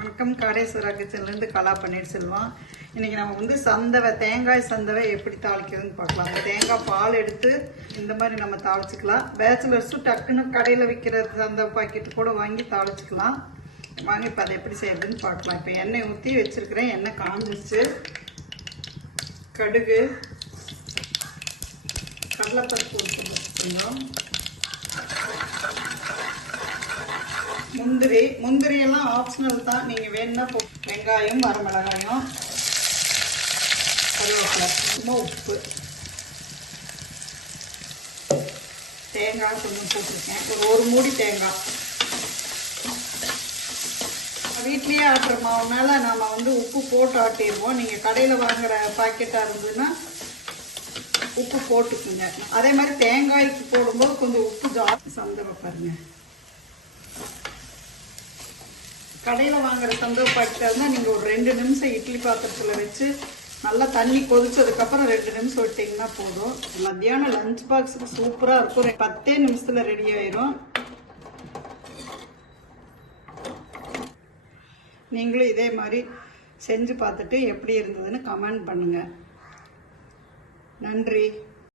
வணக்கம். காரேஸ்வரா கிச்சன்லேருந்து கலா பன்னீர்செல்வம். இன்றைக்கி நம்ம வந்து தேங்காய் சந்தவை எப்படி தாளிக்கிறதுன்னு பார்க்கலாம். அந்த தேங்காய் பால் எடுத்து இந்த மாதிரி நம்ம தாளிச்சிக்கலாம். பேச்சுலர்ஸும் டக்குன்னு கடையில் விற்கிற சந்தவை பாக்கெட்டு கூட வாங்கி தாளிச்சிக்கலாம். வாங்கி இப்போ அதை எப்படி செய்யறதுன்னு பார்க்கலாம். இப்போ எண்ணெய் ஊற்றி வச்சுருக்கிறேன். எண்ணெய் காஞ்சிச்சு. கடுகு, கடலைப்பருப்பு கொஞ்சம், முந்திரி எல்லாம் ஆப்ஷனல் தான். நீங்கள் வேணும்னா வெங்காயம், வரமிளகாயம், கருவேப்பிலை, சும்மா உப்பு, தேங்காய் கொஞ்சம் போட்டிருக்கேன். ஒரு மூடி தேங்காய். வீட்லேயே ஆட்டுற மாவுனால நம்ம வந்து உப்பு போட்டு ஆட்டிடுவோம். நீங்கள் கடையில் வாங்குகிற பாக்கெட்டாக இருந்ததுன்னா உப்பு போட்டுக்குங்க. அதே மாதிரி தேங்காய்க்கு போடும்போது கொஞ்சம் உப்பு ஜாஸ்தி. சந்தவை பாருங்க, கடையில் வாங்குற சந்தவை பாக்கெட்டாக நீங்கள் ஒரு 2 நிமிஷம் இட்லி பாத்திரத்தில் வச்சு நல்லா தண்ணி கொதிச்சதுக்கப்புறம் 2 நிமிஷம் விட்டிங்கன்னா போதும். மத்தியானம் லஞ்ச் பாக்ஸுக்கு சூப்பராக இருக்கும். 10 நிமிஷத்தில் ரெடி ஆயிரும். நீங்களும் இதே மாதிரி செஞ்சு பார்த்துட்டு எப்படி இருந்ததுன்னு கமெண்ட் பண்ணுங்கள். நன்றி.